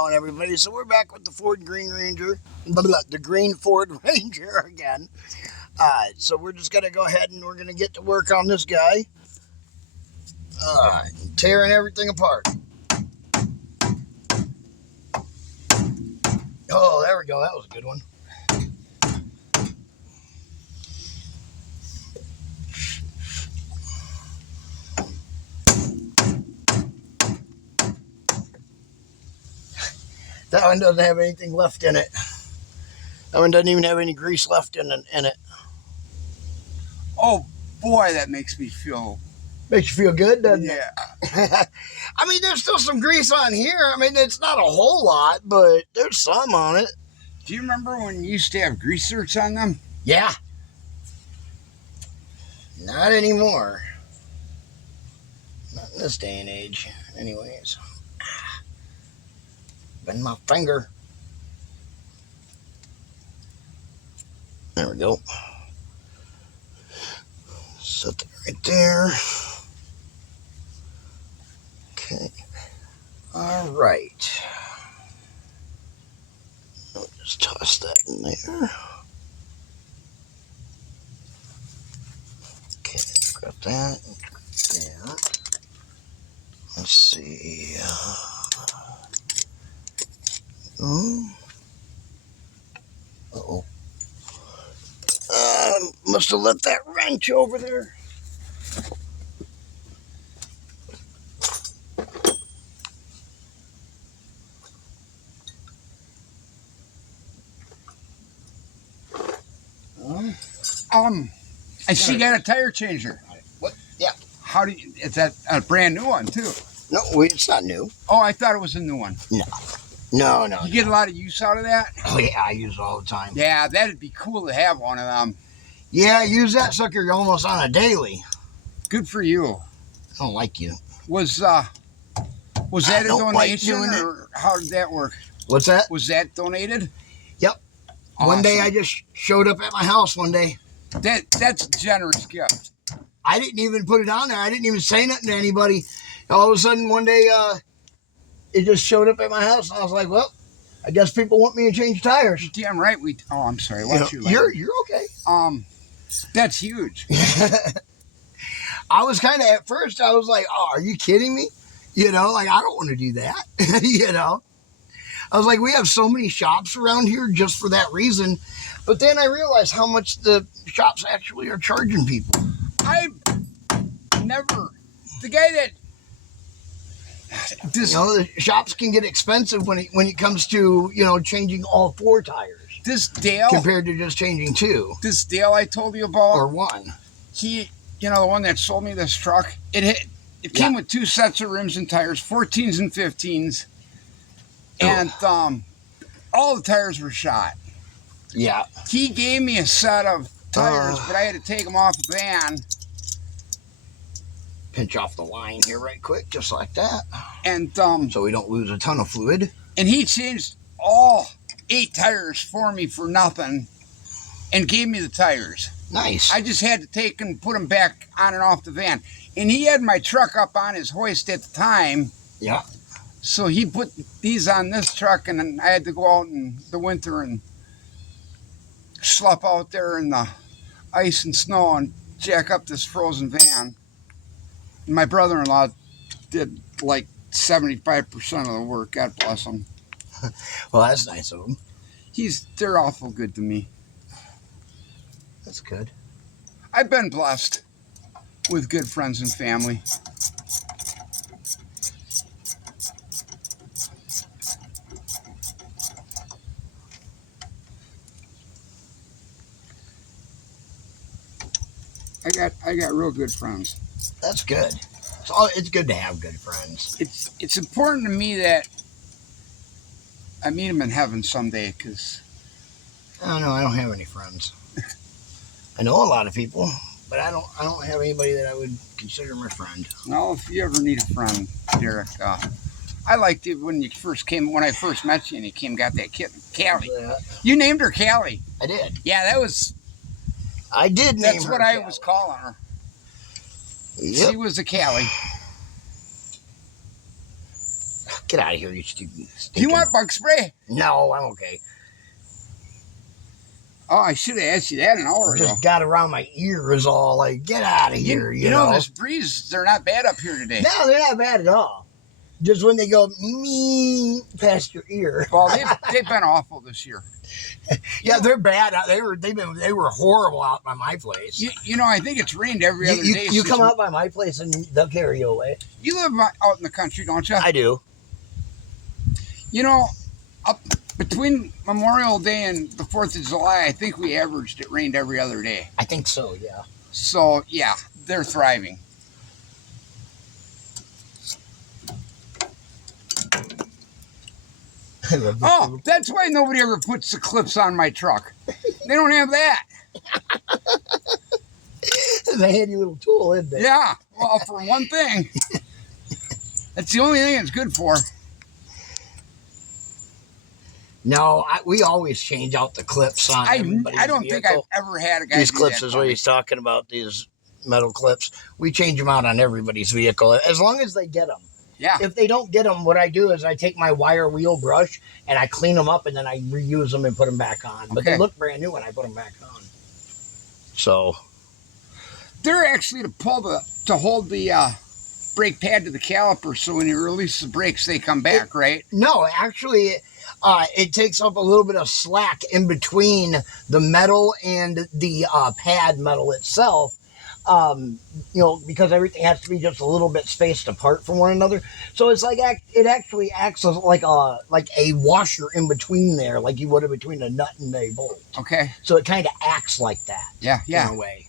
on, everybody? So we're back with the Ford Green Ranger, the Green Ford Ranger again. So we're just going to go ahead and we're going to get to work on this guy. Tearing everything apart. Oh, there we go. That was a good one. That one doesn't have anything left in it. That one doesn't even have any grease left in it. Oh boy, that makes me feel. Makes you feel good, doesn't it? Yeah. I mean, there's still some grease on here. I mean, it's not a whole lot, but there's some on it. Do you remember when you used to have grease zerks on them? Yeah. Not anymore. Not in this day and age. Anyways. Bend my finger. There we go. Set that right there. Okay. All right. I'll just toss that in there. Okay, got that. There. Let's see. Uh-oh. Must have left that wrench over there. And she got a tire changer. What? Yeah. How do you? Is that a brand new one too? No, wait, it's not new. Oh, I thought it was a new one. No. You get a lot of use out of that? Oh yeah, I use it all the time. Yeah, that'd be cool to have one of them. Yeah, I use that sucker almost on a daily. Good for you. I don't like you. Was that a donation like or how did that work? What's that? Was that donated? Yep. Awesome. One day I just showed up at my house one day. That's a generous gift. I didn't even put it on there. I didn't even say nothing to anybody. All of a sudden one day it just showed up at my house and I was like, well, I guess people want me to change tires. Damn right I'm sorry. You're okay. That's huge. I was kind of, at first, I was like, oh, are you kidding me? I don't want to do that. I was like, we have so many shops around here just for that reason. But then I realized how much the shops actually are charging people. The guy that, the shops can get expensive when it comes to, changing all 4 tires. This Dale. Compared to just changing 2. This Dale I told you about. Or 1. He, the one that sold me this truck, it came with 2 sets of rims and tires, 14s and 15s. And all the tires were shot. Yeah. He gave me a set of tires, but I had to take them off the van. Pinch off the line here right quick, just like that. And so we don't lose a ton of fluid. And he changed all 8 tires for me for nothing and gave me the tires. Nice. I just had to take and put them back on and off the van. And he had my truck up on his hoist at the time. Yeah. So he put these on this truck, and then I had to go out in the winter and schlep out there in the ice and snow and jack up this frozen van. And my brother-in-law did like 75% of the work. God bless him. Well, that's nice of him. They're awful good to me. That's good. I've been blessed with good friends and family. I got real good friends. That's good. It's good to have good friends. It's important to me that I meet them in heaven someday, because I don't know. I don't have any friends. I know a lot of people, but I don't have anybody that I would consider my friend. Well, if you ever need a friend, Derek, I liked it when I first met you and you got that kitten, Callie. You named her Callie. I did. Yeah, I did name her. That's what I was calling her. Yep. She was a Callie. Get out of here, you stupid. Do you want bug spray? No, I'm okay. Oh, I should have asked you that an hour ago. Just got around my ear is all like, get out of here, You know, this breeze, they're not bad up here today. No, they're not bad at all. Just when they go me past your ear. Well, they've been awful this year. Yeah, they're bad. They were horrible out by my place. You know, I think it's rained every other day. You come out by my place and they'll carry you away. You live out in the country, don't you? I do. You know, up between Memorial Day and the 4th of July, I think we averaged it rained every other day. I think so, yeah. So, yeah, they're thriving. Oh, that's why nobody ever puts the clips on my truck. They don't have that. It's a handy little tool, isn't it? Yeah, well, for one thing. That's the only thing it's good for. No, we always change out the clips on everybody's I don't vehicle. think I've ever had a guy These do clips that is for what me. he's talking about, these metal clips. We change them out on everybody's vehicle, as long as they get them. Yeah. If they don't get them, what I do is I take my wire wheel brush and I clean them up and then I reuse them and put them back on. But Okay. they look brand new when I put them back on. So They're actually to hold the brake pad to the caliper, so when you release the brakes, they come back, right? no, actually, it takes up a little bit of slack in between the metal and the pad metal itself. Because everything has to be just a little bit spaced apart from one another. So it's like it actually acts as like a washer in between there, like you would have between a nut and a bolt. Okay. So it kind of acts like that. Yeah. In a way.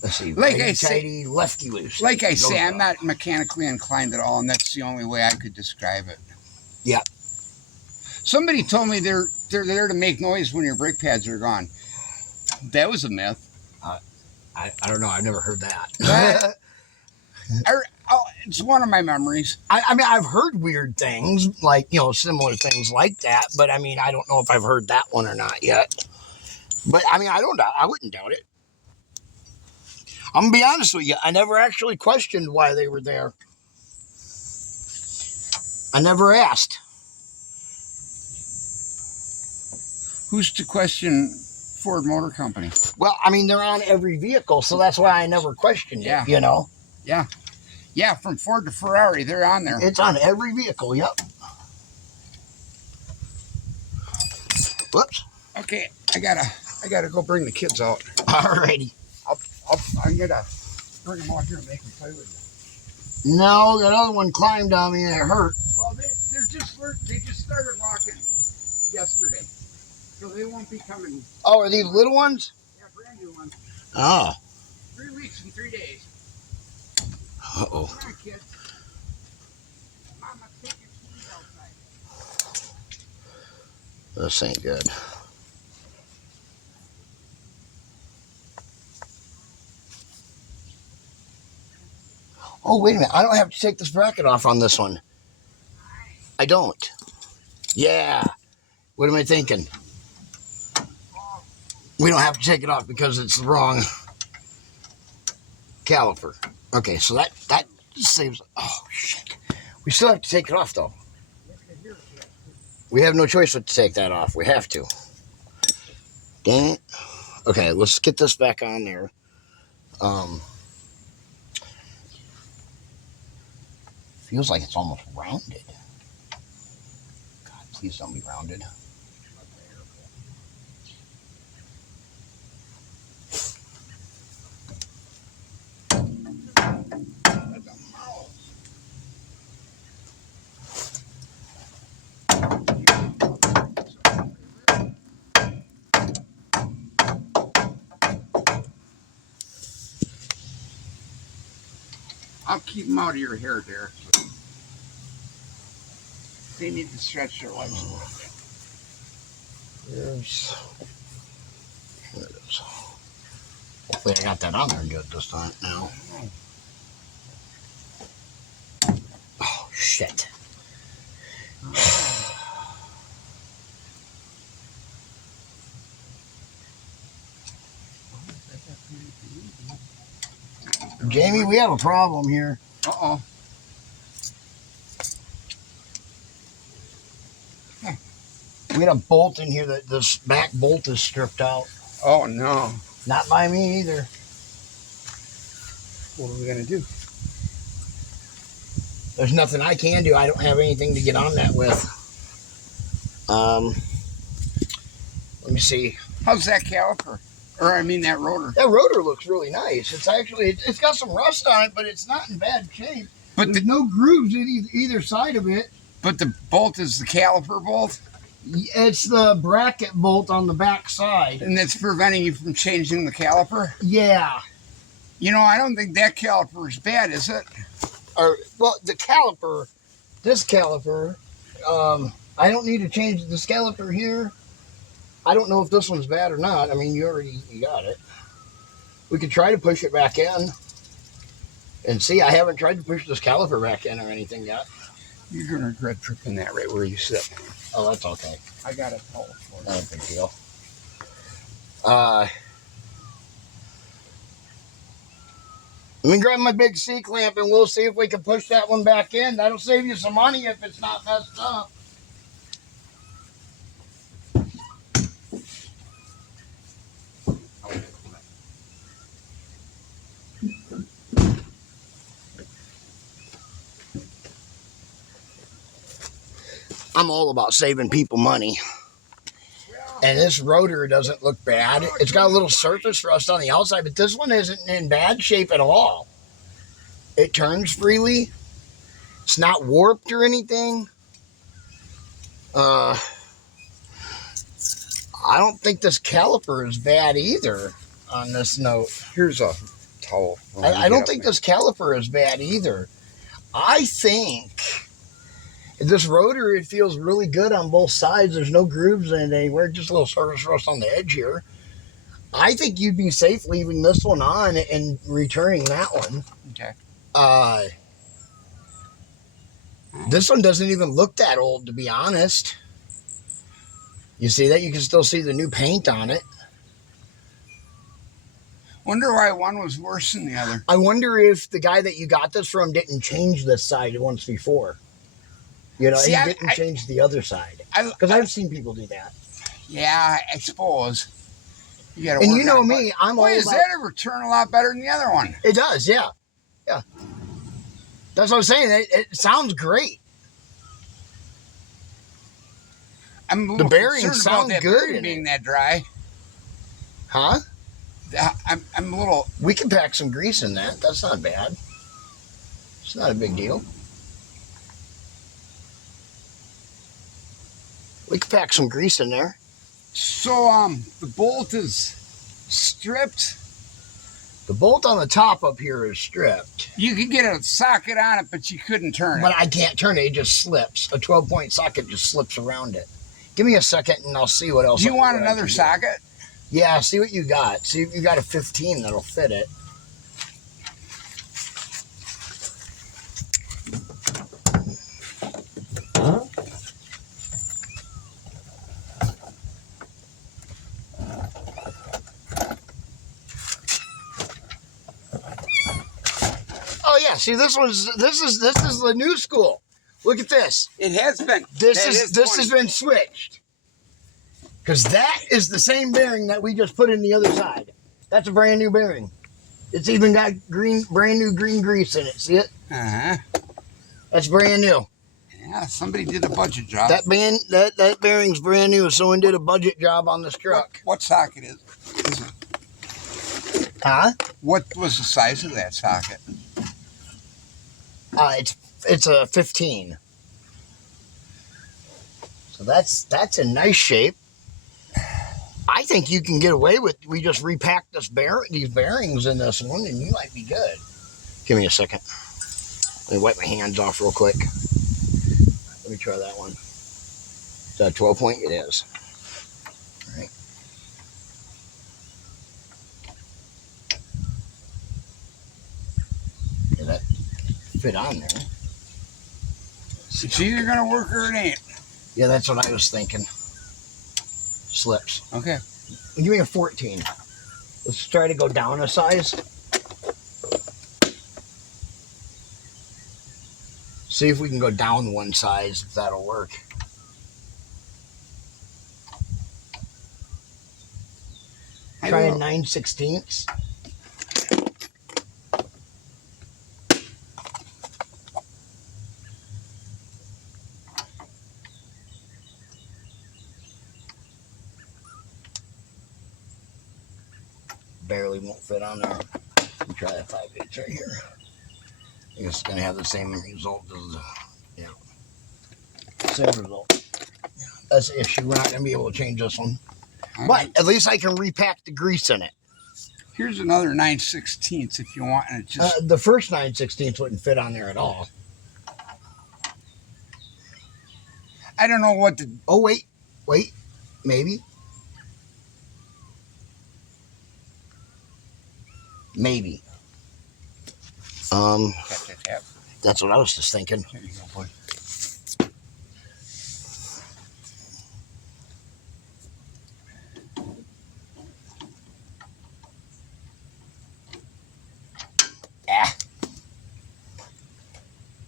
Let's see. Like righty I say- tighty, lefty loose. Like I Goes say, I'm up. not mechanically inclined at all, and that's the only way I could describe it. Yeah. Somebody told me they're there to make noise when your brake pads are gone. That was a myth. I don't know. I've never heard that. It's one of my memories. I mean, I've heard weird things, like, similar things like that. But, I mean, I don't know if I've heard that one or not yet. But, I mean, I wouldn't doubt it. I'm going to be honest with you. I never actually questioned why they were there. I never asked. Who's to question Ford Motor Company? Well, I mean, they're on every vehicle, so that's why I never questioned it, Yeah. Yeah, from Ford to Ferrari, they're on there. It's on every vehicle, yep. Whoops. Okay, I gotta go bring the kids out. Alrighty. I'm gonna bring them out here and make them play with you. No, that other one climbed on me and it hurt. Well, they just started walking yesterday, so they won't be coming. Oh, are these little ones? Yeah, brand new ones. Oh. 3 weeks and 3 days. Uh-oh. Come on, kids. Mama, take your keys outside. This ain't good. Oh, wait a minute. I don't have to take this bracket off on this one. I don't. Yeah. What am I thinking? We don't have to take it off because it's the wrong caliper. Okay, so that saves. Oh, shit. We still have to take it off, though. We have no choice but to take that off. We have to. Dang it. Okay, let's get this back on there. Feels like it's almost rounded. God, please don't be rounded. I'll keep them out of your hair, Derek. They need to stretch their legs a little bit. Here it is. Hopefully I got that on there good this time now. Oh, shit. Jamie, we have a problem here. Uh-oh. We had a bolt in here that this back bolt is stripped out. Oh, no. Not by me either. What are we going to do? There's nothing I can do. I don't have anything to get on that with. Let me see. How's that caliper? Or, I mean, that rotor? That rotor looks really nice. It's actually, it's got some rust on it, but it's not in bad shape. But there's no grooves in either side of it. But the bolt is the caliper bolt? It's the bracket bolt on the back side. And that's preventing you from changing the caliper? Yeah. You know, I don't think that caliper is bad, is it? Well, the caliper, this caliper, I don't need to change this caliper here. I don't know if this one's bad or not. I mean, you got it. We could try to push it back in and see. I haven't tried to push this caliper back in or anything yet. You're going to regret tripping that right where you sit. Oh, that's okay. I got a towel for it. Not a big deal. Let me grab my big C-clamp and we'll see if we can push that one back in. That'll save you some money if it's not messed up. I'm all about saving people money. And this rotor doesn't look bad. It's got a little surface rust on the outside, but this one isn't in bad shape at all. It turns freely. It's not warped or anything. I don't think this caliper is bad either on this note. Here's a towel. I don't think this caliper is bad either. I think this rotor, it feels really good on both sides. There's no grooves in it anywhere, just a little surface rust on the edge here. I think you'd be safe leaving this one on and returning that one. Okay. This one doesn't even look that old, to be honest. You see that? You can still see the new paint on it. Wonder why one was worse than the other. I wonder if the guy that you got this from didn't change this side once before. You know, See, he didn't change the other side. Because I've seen people do that. Yeah, I suppose. You gotta and work you know on it. me, I'm all Boy, does about... that ever turn a lot better than the other one? It does, yeah. Yeah. That's what I'm saying. It sounds great. I'm a The little bearings concerned sound about that good bearing in being that dry. Huh? I'm a little... We can pack some grease in that. That's not bad. It's not a big deal. We can pack some grease in there. So, the bolt is stripped. The bolt on the top up here is stripped. You could get a socket on it, but you couldn't turn it. But I can't turn it. It just slips. A 12-point socket just slips around it. Give me a second and I'll see what else. Do you want another socket? Yeah, see what you got. See if you got a 15 that'll fit it. Oh yeah, see this is the new school. Look at this. It has been. This has been switched. Because that is the same bearing that we just put in the other side. That's a brand new bearing. It's even got brand new green grease in it. See it? Uh-huh. That's brand new. Yeah, somebody did a budget job. That bearing's brand new. Someone did a budget job on this truck. What socket is it? Huh? What was the size of that socket? It's a 15. So that's in nice shape. I think you can get away with. We just repack these bearings in this one, and you might be good. Give me a second. Let me wipe my hands off real quick. Let me try that one. Is that a 12-point? It is. All right. Okay, that fit on there. It's either gonna work or it ain't. Yeah, that's what I was thinking. Slips. Okay. Give me a 14. Let's try to go down a size. See if we can go down one size, if that'll work. Try a 9/16. Barely won't fit on there. Let me try that 5/8 right here. I think it's going to have the same result as same result. That's the issue. We're not going to be able to change this one. But at least I can repack the grease in it. Here's another 9/16 if you want. And it just the first 9/16 wouldn't fit on there at all. I don't know what the. Oh, wait. Maybe. That's what I was just thinking. Here you go, boy.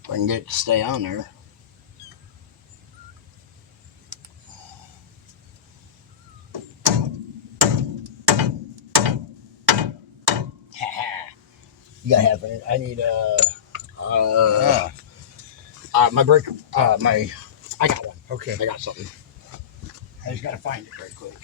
If I can get it to stay on there. You gotta have it. I need my breaker. I got one. Okay. I got something. I just gotta find it right quick.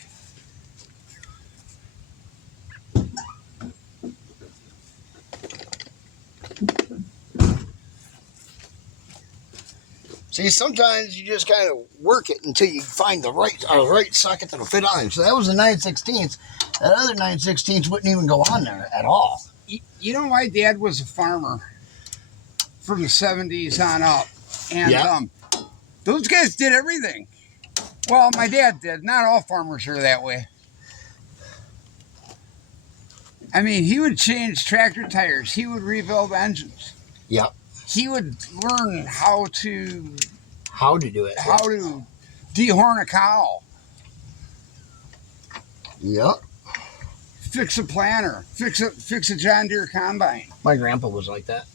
See, sometimes you just kind of work it until you find the right socket that'll fit on it. So that was the 9/16. That other 9/16 wouldn't even go on there at all. You know, my dad was a farmer from the 70s on up. And those guys did everything. Well, my dad did. Not all farmers are that way. I mean, he would change tractor tires. He would rebuild engines. Yep. He would learn how to do it. How to dehorn a cow. Yep. Fix a planter. Fix a John Deere combine. My grandpa was like that.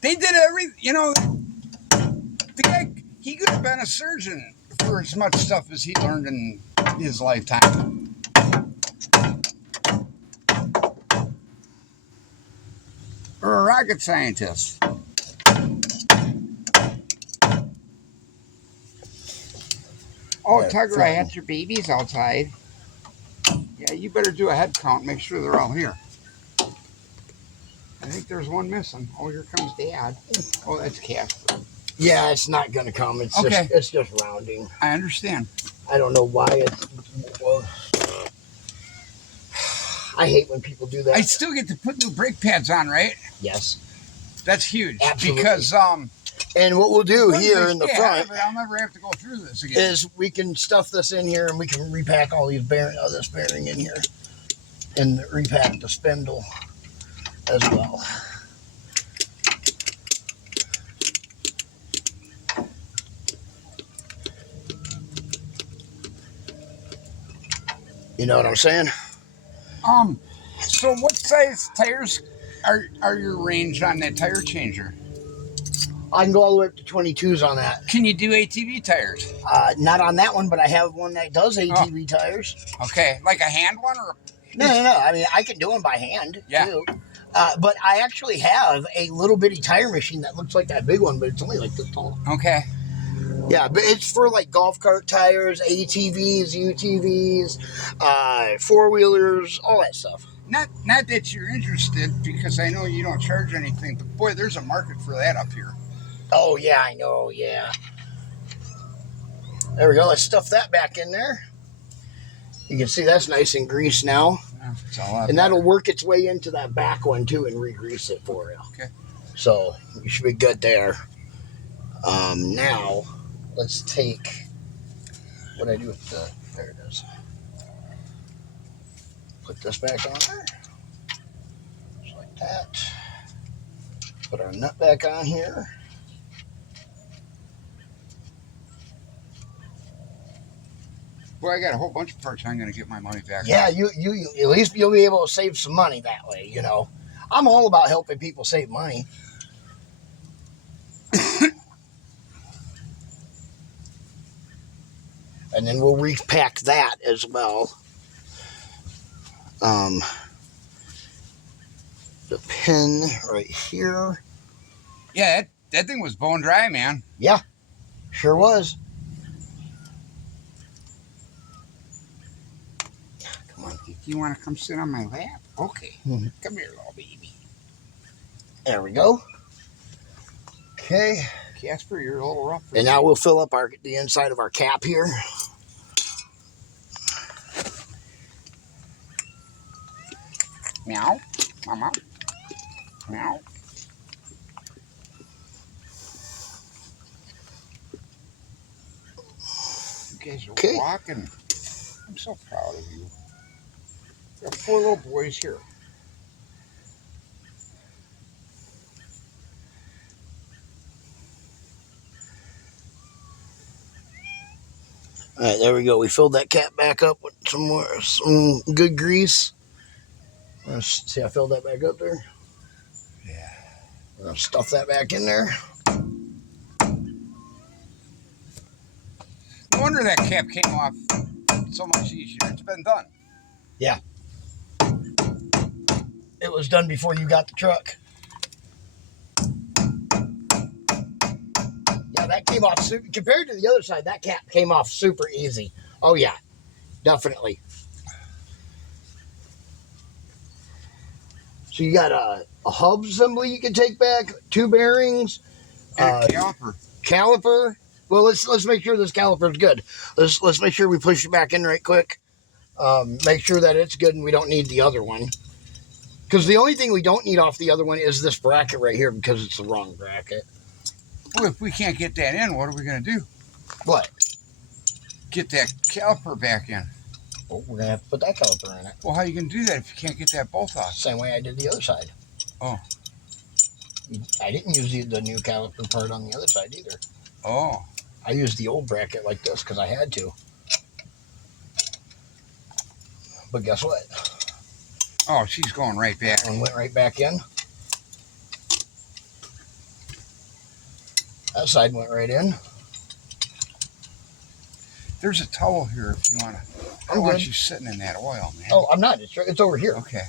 They did everything. You know, the guy, he could have been a surgeon for as much stuff as he learned in his lifetime. Or a rocket scientist. Oh, Tugger, I had your babies outside. Yeah, you better do a head count. Make sure they're all here. I think there's one missing. Oh, here comes Dad. Oh, that's Casper. Yeah, it's not gonna come. It's okay. It's just rounding. I understand. I don't know why it's. Well, I hate when people do that. I still get to put new brake pads on, right? Yes. That's huge. Absolutely. Because and what we'll do here in the front, I'll never have to go through this again. Is we can stuff this in here and we can repack all these this bearing in here, and repack the spindle as well. You know what I'm saying? So what size tires are your range on that tire changer? I can go all the way up to 22s on that. Can you do ATV tires? Not on that one, but I have one that does ATV tires. Okay, like a hand one or? No. I mean, I can do them by hand too. But I actually have a little bitty tire machine that looks like that big one, but it's only like this tall. Okay. Yeah, but it's for like golf cart tires, ATVs, UTVs, four-wheelers, all that stuff. Not that you're interested, because I know you don't charge anything, but boy, there's a market for that up here. Oh, yeah, I know, yeah. There we go. Let's stuff that back in there. You can see that's nice and greased now. Yeah, and that'll work its way into that back one, too, and re-grease it for you. Okay. So, you should be good there. Now, let's take... What do I do with the... There it is. Put this back on there. Just like that. Put our nut back on here. Boy, I got a whole bunch of parts I'm going to get my money back. Yeah, you at least you'll be able to save some money that way, you know. I'm all about helping people save money. And then we'll repack that as well. The pin right here. Yeah, that thing was bone dry, man. Yeah, sure was. Come on. Do you want to come sit on my lap? Okay. Mm-hmm. Come here, little baby. There we go. Okay. Casper, you're a little rough. And now we'll fill up the inside of our cap here. Meow. Mama. Meow. You guys are walking. I'm so proud of you. You have 4 little boys here. All right, there we go. We filled that cap back up with some good grease. Let's see, I filled that back up there. Yeah. We're gonna stuff that back in there. No wonder that cap came off so much easier. It's been done. Yeah. It was done before you got the truck. Yeah, that came off super, compared to the other side, that cap came off super easy. Oh yeah, definitely. So you got a hub assembly you can take back, 2 bearings, And a caliper. Caliper. Well, let's make sure this caliper is good. Let's make sure we push it back in right quick. Make sure that it's good and we don't need the other one. Because the only thing we don't need off the other one is this bracket right here because it's the wrong bracket. Well, if we can't get that in, what are we going to do? What? Get that caliper back in. Well, we're going to have to put that caliper in it. Well, how are you going to do that if you can't get that bolt off? Same way I did the other side. Oh. I didn't use the new caliper part on the other side either. Oh. I used the old bracket like this because I had to. But guess what? Oh, she's going right back. And went right back in. That side went right in. There's a towel here if you want to. I don't want you sitting in that oil, man. Oh, I'm not. It's over here. Okay.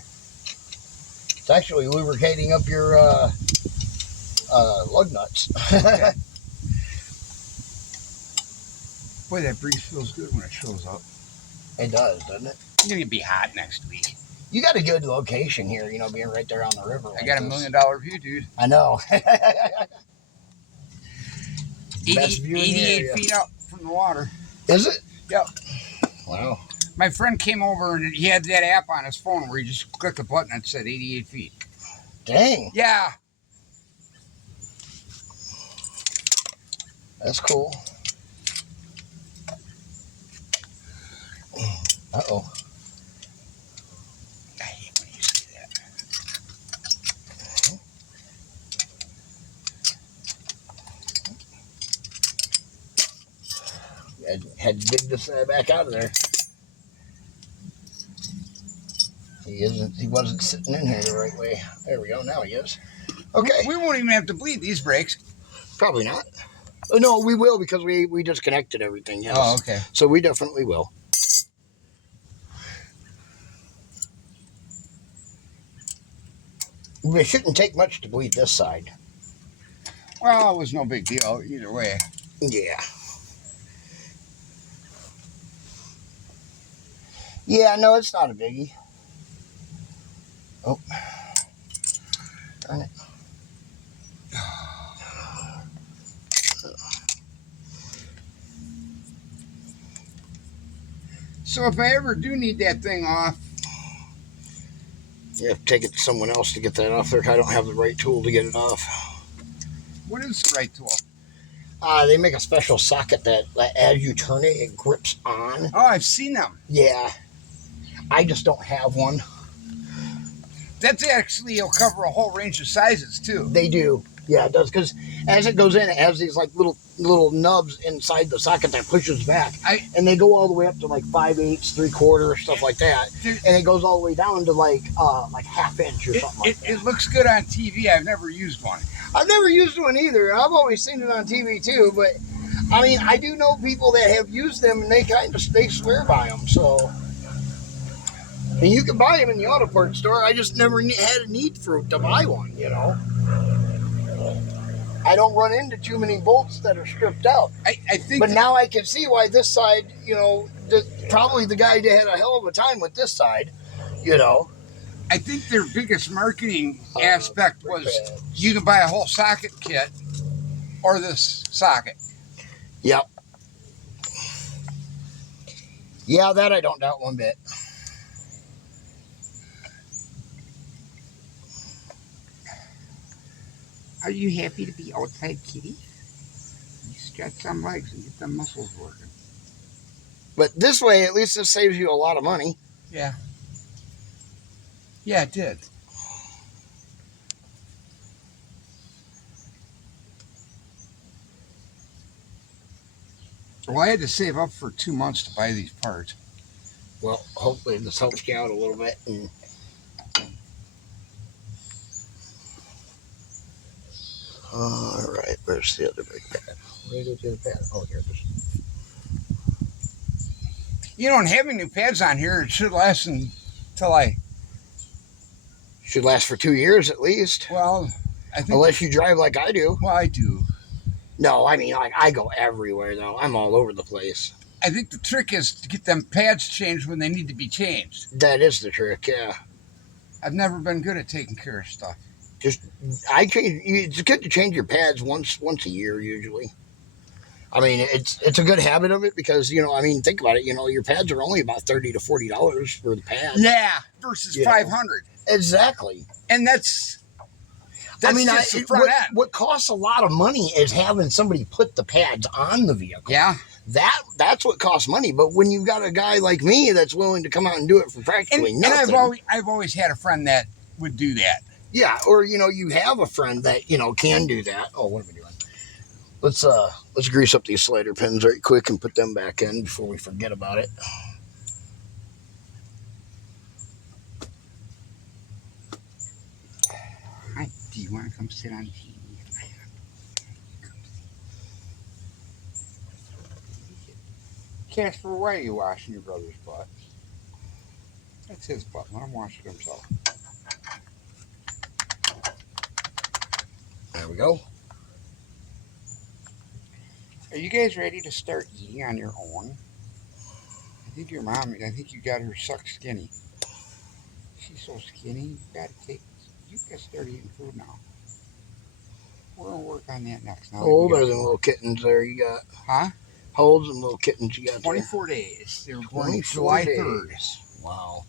It's actually lubricating up your lug nuts. Okay. Boy, that breeze feels good when it shows up. It does, doesn't it? It's going to be hot next week. You got a good location here, you know, being right there on the river. I got $1 million view, dude. I know. 88 feet up from the water. Is it? Yep. Wow. My friend came over and he had that app on his phone where he just clicked a button and it said 88 feet. Dang. Yeah. That's cool. Uh-oh. I hate when you say that. Had to dig this back out of there. He wasn't sitting in here the right way. There we go. Now he is. Okay. We won't even have to bleed these brakes. Probably not. Oh, no, we will because we just connected everything. Yes. Oh, okay. So we definitely will. It shouldn't take much to bleed this side. Well, it was no big deal either way. Yeah. Yeah, no, it's not a biggie. Oh. Darn it. So if I ever do need that thing off, You have to take it to someone else to get that off there. I don't have the right tool to get it off. what is the right tool? They make a special socket that as you turn it, it grips on. Oh, I've seen them. Yeah. I just don't have one. That's actually, it'll cover a whole range of sizes too. They do. Yeah, it does. Because as it goes in, it has these like little nubs inside the socket that pushes back. And they go all the way up to like 5/8, 3/4, stuff like that. And it goes all the way down to like 1/2 inch or something like that. It looks good on TV. I've never used one. I've never used one either. I've always seen it on TV too. But, I mean, I do know people that have used them and they swear by them. So, And you can buy them in the auto parts store. I just never had a need to buy one, you know. I don't run into too many bolts that are stripped out. I think. But now I can see why this side, you know, probably the guy had a hell of a time with this side, you know. I think their biggest marketing aspect was you can buy a whole socket kit or this socket. Yep. Yeah, that I don't doubt one bit. Are you happy to be outside, kitty? You stretch some legs and get them muscles working. But this way, at least it saves you a lot of money. Yeah. Yeah, it did. Well, I had to save up for 2 months to buy these parts. Well, hopefully this helps you out a little bit. And all right, where's the other big pad? Where did the other pad? Oh, here it is. You know, and having new pads on here, it should last until should last for 2 years at least. Well, I think. Unless you drive like I do. Well, I do. No, I mean, like, I go everywhere, though. I'm all over the place. I think the trick is to get them pads changed when they need to be changed. That is the trick, yeah. I've never been good at taking care of stuff. It's good to change your pads once a year, usually. I mean, it's a good habit of it because, you know, I mean, think about it. You know, your pads are only about $30 to $40 for the pads. Yeah, versus $500. Exactly. And that's I mean, just the front end. What costs a lot of money is having somebody put the pads on the vehicle. Yeah. That's what costs money. But when you've got a guy like me that's willing to come out and do it for practically nothing. And I've always had a friend that would do that. Yeah, or, you know, you have a friend that, you know, can do that. Oh, what am I doing? Let's grease up these slider pins right quick and put them back in before we forget about it. Hi, do you want to come sit on TV? Casper, why are you washing your brother's butt? That's his butt. Let him wash it himself. There we go. Are you guys ready to start eating on your own? I think your mom, you got her sucked skinny. She's so skinny, you gotta start eating food now. We're gonna work on that next. How old are them little kittens there you got? Huh? How old are them little kittens you got 24 days. They were born 24 July days. 3rd. Wow.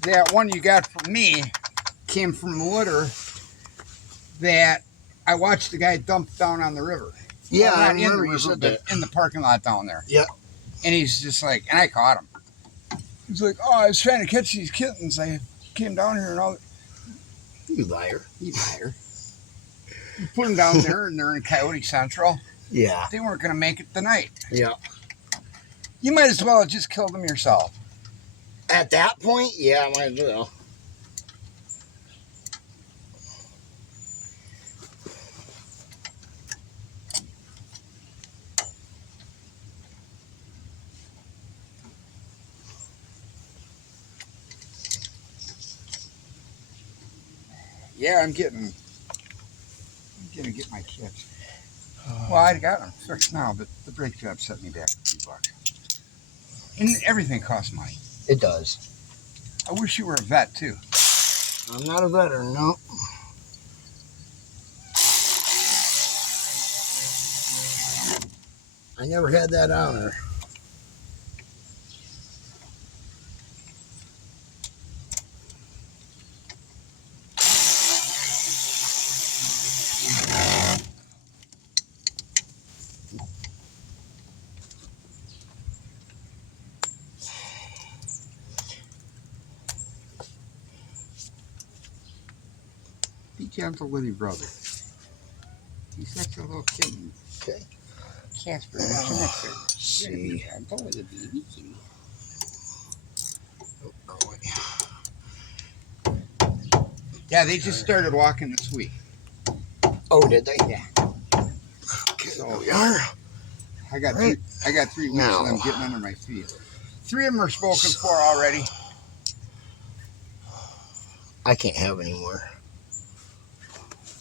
That one you got from me came from a litter that I watched the guy dump down on the river. Yeah, well, I not in the remember you river, said but that. in the parking lot down there. Yeah. And he's just like, and I caught him. He's like, oh, I was trying to catch these kittens. I came down here and all. You liar. You liar. You put them down there and they're in Coyote Central. Yeah. They weren't going to make it tonight. Yeah. You might as well have just killed them yourself. At that point, yeah, I might as well. Yeah, I'm gonna get my kits. Well, I got them fixed now, but the brake job set me back a few bucks. And everything costs money. It does. I wish you were a vet too. I'm not a veteran, no. I never had that honor. Be gentle with your brother. He's such a little kitten. Okay. Casper, what's your next favorite? See. Be gentle with a baby kitty. Yeah, they just started walking this week. Oh, did they? Yeah. Okay, so we are. I got Right. I got 3 weeks Now. and I'm getting under my feet. 3 of them are spoken for already. I can't have any more.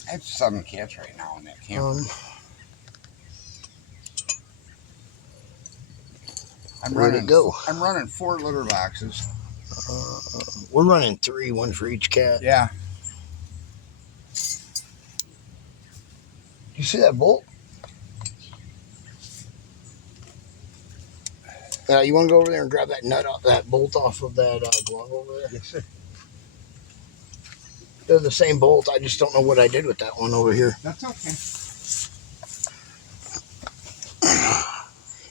I have 7 cats right now in that camper. Where'd it go? I'm running 4 litter boxes. We're running 3, one for each cat. Yeah. You see that bolt? You want to go over there and grab that nut off, that bolt off of that glove over there? Yes, sir. They're the same bolt. I just don't know what I did with that one over here. That's okay.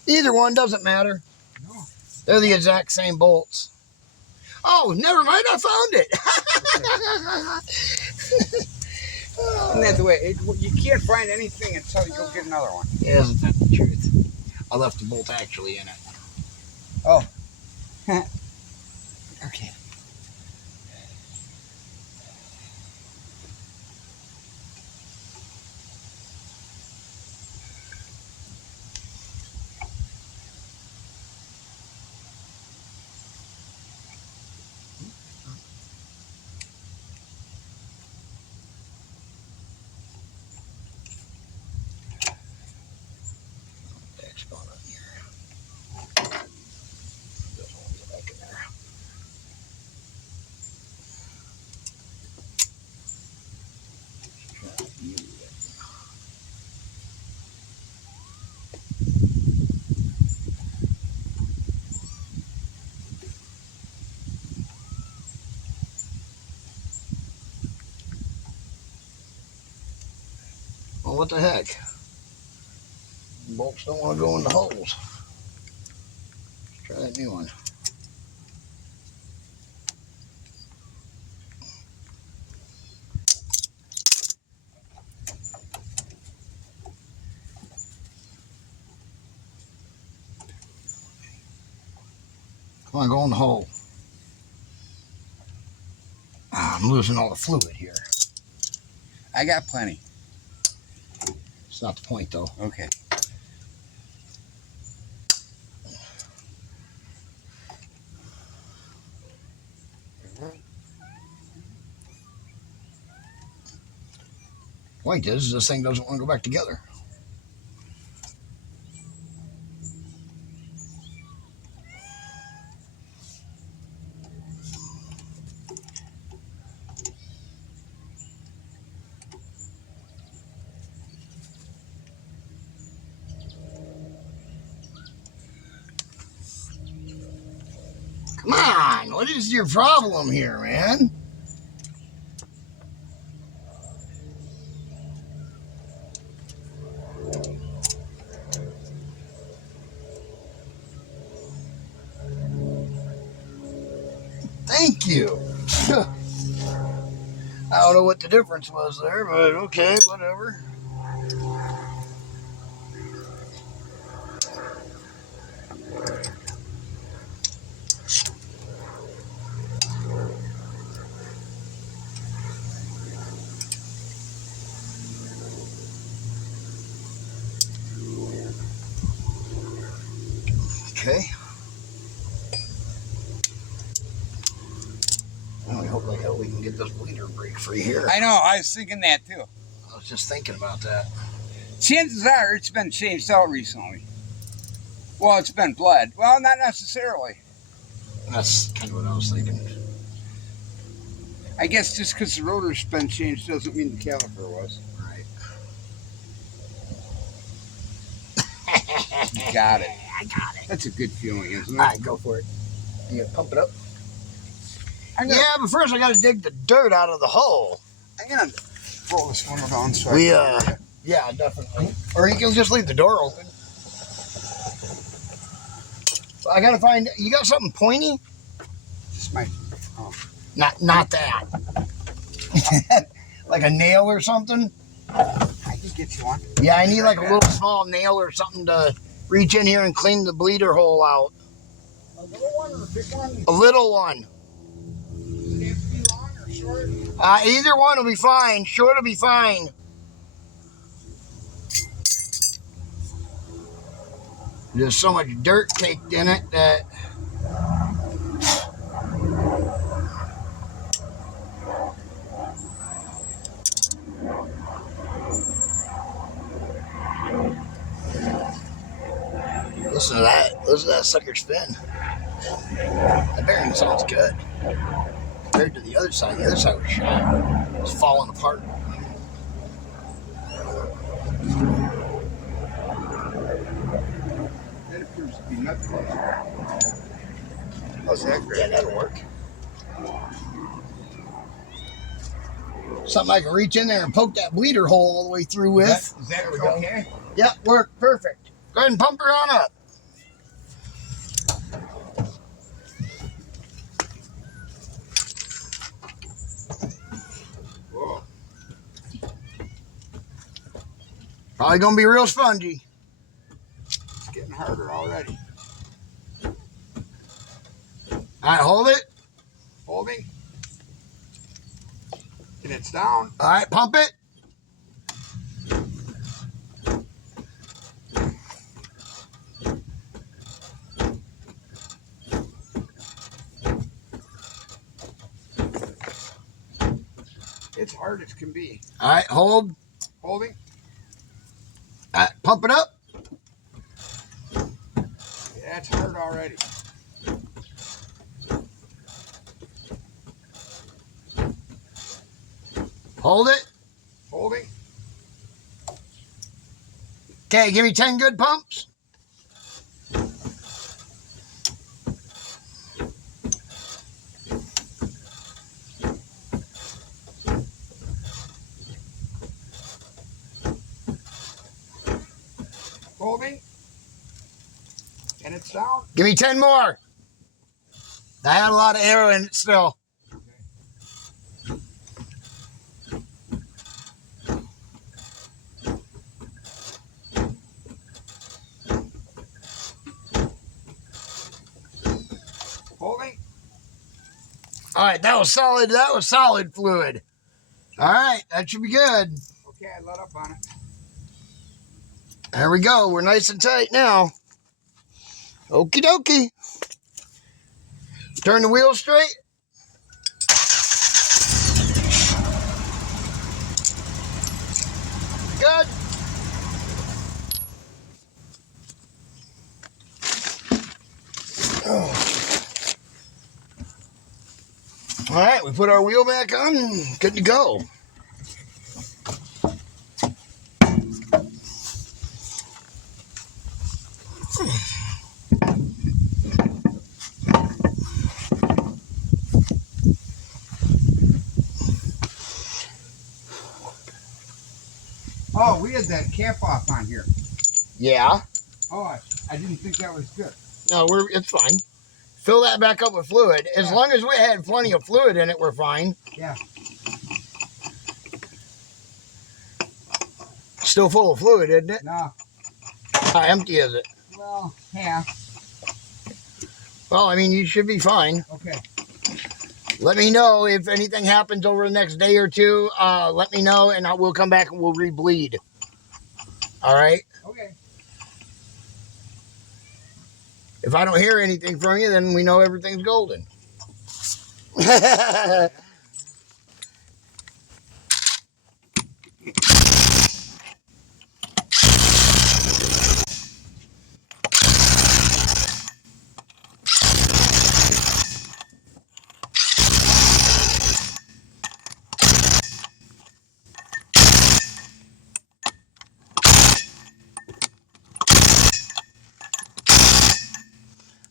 Either one doesn't matter. No. They're the exact same bolts. Oh, never mind. I found it. Isn't that the way? You can't find anything until you go get another one. Yeah, isn't that the truth? I left the bolt actually in it. Oh. Okay. That's going on here. Doesn't want to get back in there. Well, what the heck? Bolts don't want to go in the holes. Let's try that new one. Come on, go in the hole. I'm losing all the fluid here. I got plenty. It's not the point, though. Okay. Point is, this thing doesn't want to go back together. Come on, what is your problem here, man? Thank you. I don't know what the difference was there, but okay, whatever. Okay. I only hope like hell we can get this bleeder break free here. I know. I was thinking that too. I was just thinking about that. Chances are it's been changed out recently. Well, it's been bled. Well, not necessarily. That's kind of what I was thinking. I guess just because the rotor's been changed doesn't mean the caliper was. Right. You got it. I got it. That's a good feeling, isn't it? All right, go for it. You gonna pump it up? I'm Yeah, but first I got to dig the dirt out of the hole. gonna roll this one down so We, I can yeah, definitely. Or you can just leave the door open. I gotta find. You got something pointy? Just my. Not that. Like a nail or something. I can get you one. Yeah, I need like a little small nail or something to reach in here and clean the bleeder hole out. A little one or a big one? A little one. Does it have to be long or short? Either one will be fine. Short will be fine. There's so much dirt caked in it that listen to that. Listen to that sucker spin. That bearing sounds good. Compared to the other side was shot. It's falling apart. That appears to be nut clutch. How's that great? Yeah, that'll work. Something I can reach in there and poke that bleeder hole all the way through with. Is that okay? Yep, work perfect. Go ahead and pump her on up. Whoa. Probably gonna be real spongy. It's getting harder already. All right, hold it. Holding. And it's down. All right, pump it. It's hard as can be. All right, hold. Holding. All right, pump it up. Yeah, it's hard already. Hold it. Holding. Okay, give me 10 good pumps. Holding. And it's down. Give me 10 more. I had a lot of air in it still. Holding. All right, that was solid. That was solid fluid. All right, that should be good. Okay, I let up on it. There we go. We're nice and tight now. Okie dokie. Turn the wheel straight. Good. Oh. All right, we put our wheel back on and good to go. Oh, we had that cap off on here. Yeah. Oh, I didn't think that was good. No, it's fine. Fill that back up with fluid. As long as we had plenty of fluid in it, we're fine. Yeah. Still full of fluid, isn't it? No. How empty is it? Well, half. Well, I mean, you should be fine. Okay. Let me know if anything happens over the next day or two. Let me know, and we'll come back and we'll rebleed. All right? Okay. If I don't hear anything from you, then we know everything's golden.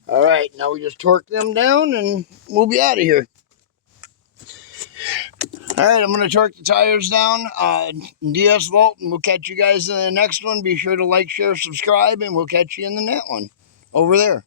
All right, now we just torque them down and we'll be out of here. All right, I'm going to torque the tires down, DS Volt, and we'll catch you guys in the next one. Be sure to like, share, subscribe, and we'll catch you in the next one over there.